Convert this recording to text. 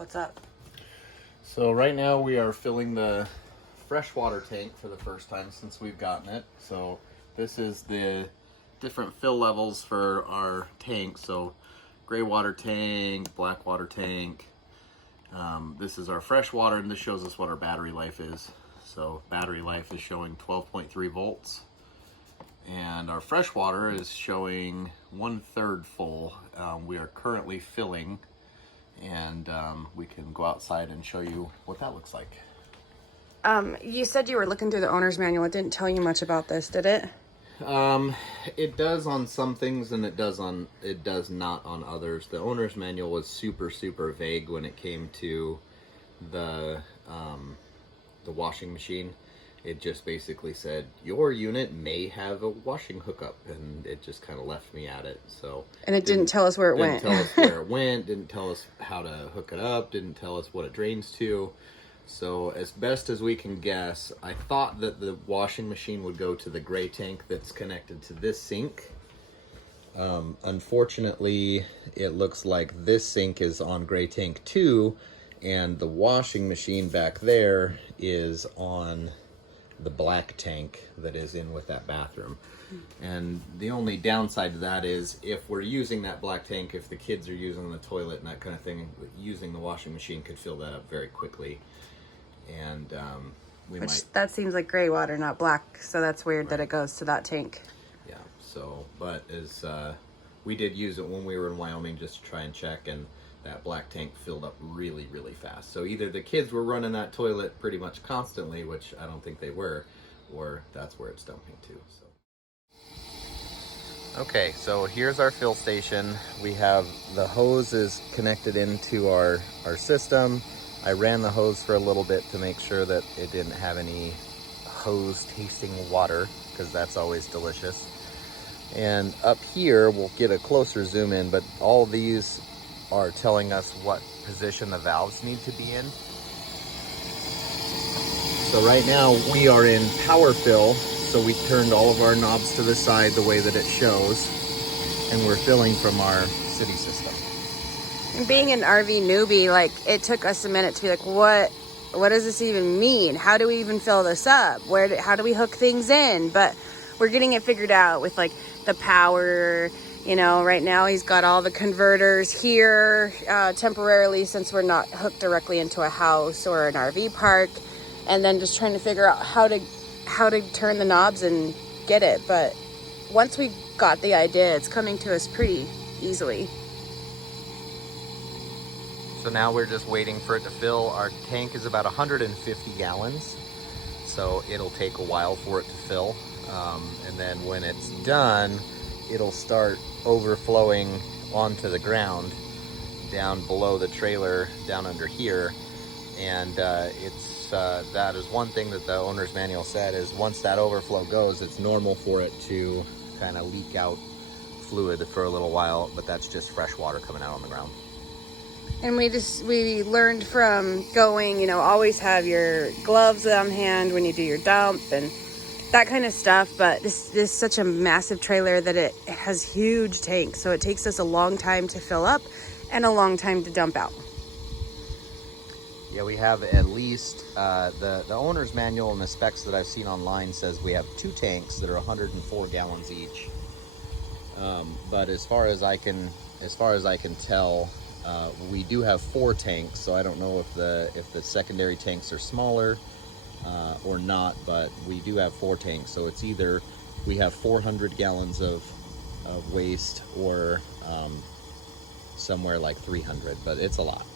What's up? So right now we are filling the freshwater tank for the first time since we've gotten it. So this is the different fill levels for our tank. So gray water tank, black water tank. This is our fresh water, and this shows us what our battery life is. So battery life is showing 12.3 volts. And our fresh water is showing 1/3 full. We are currently filling, and we can go outside and show you what that looks like. You said you were looking through the owner's manual. It didn't tell you much about this, did it? It does on some things, and it does not on others. The owner's manual was super vague when it came to the washing machine. It just basically said your unit may have a washing hookup, and it just kind of left me at it. So and it didn't tell us where it went. Didn't tell us where it went. Didn't tell us how to hook it up. Didn't tell us what it drains to. So as best as we can guess, I thought that the washing machine would go to the gray tank that's connected to this sink. Unfortunately, it looks like this sink is on gray tank 2, and the washing machine back there is on the black tank that is in with that bathroom. And the only downside to that is if we're using that black tank, if the kids are using the toilet and that kind of thing, using the washing machine could fill that up very quickly. And that seems like gray water, not black, so that's weird that it goes to that tank. Yeah, so, but as we did use it when we were in Wyoming just to try and check, and that black tank filled up really fast. So either the kids were running that toilet pretty much constantly, which I don't think they were, or that's where it's dumping to. So. Okay, so here's our fill station. We have the hose is connected into our system. I ran the hose for a little bit to make sure that it didn't have any hose tasting water, because that's always delicious. And up here, we'll get a closer zoom in, but all these are telling us what position the valves need to be in. So right now we are in power fill, so we turned all of our knobs to the side the way that it shows, and we're filling from our city system. And being an RV newbie, like, it took us a minute to be like, what does this even mean? How do we even fill this up? How do we hook things in? But we're getting it figured out with like the power. You know, right now he's got all the converters here temporarily, since we're not hooked directly into a house or an RV park, and then just trying to figure out how to turn the knobs and get it. But once we got the idea, it's coming to us pretty easily. So now we're just waiting for it to fill. Our tank is about 150 gallons, so it'll take a while for it to fill. And then when it's done, it'll start overflowing onto the ground down below the trailer, down under here. And that is one thing that the owner's manual said, is once that overflow goes, it's normal for it to kind of leak out fluid for a little while, but that's just fresh water coming out on the ground. And we learned from going, always have your gloves on hand when you do your dump and that kind of stuff. But this is such a massive trailer that it has huge tanks, so it takes us a long time to fill up and a long time to dump out. Yeah, we have at least the owner's manual and the specs that I've seen online says we have 2 tanks that are 104 gallons each. But as far as I can tell, we do have 4 tanks, so I don't know if the secondary tanks are smaller or not, but we do have 4 tanks. So it's either we have 400 gallons of waste, or somewhere like 300, but it's a lot.